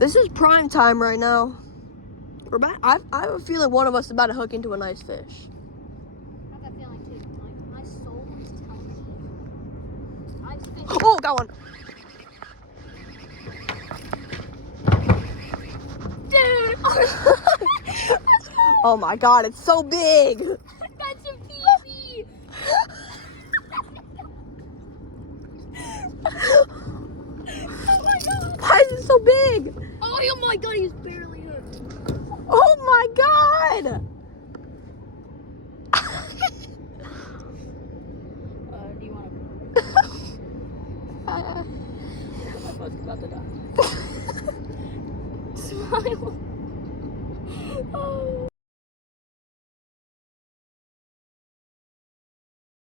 This is prime time right now. We're about, I have a feeling one of us is about to hook into a nice fish. I have that feeling too. My soul is telling me. Nice fish. Oh, got one. Dude! Oh my god, it's so big. That's a peasy. Oh my god. Why is it so big? Oh my god, he's barely hurt. Oh my god. Do you want to? I'm about to die. Smile.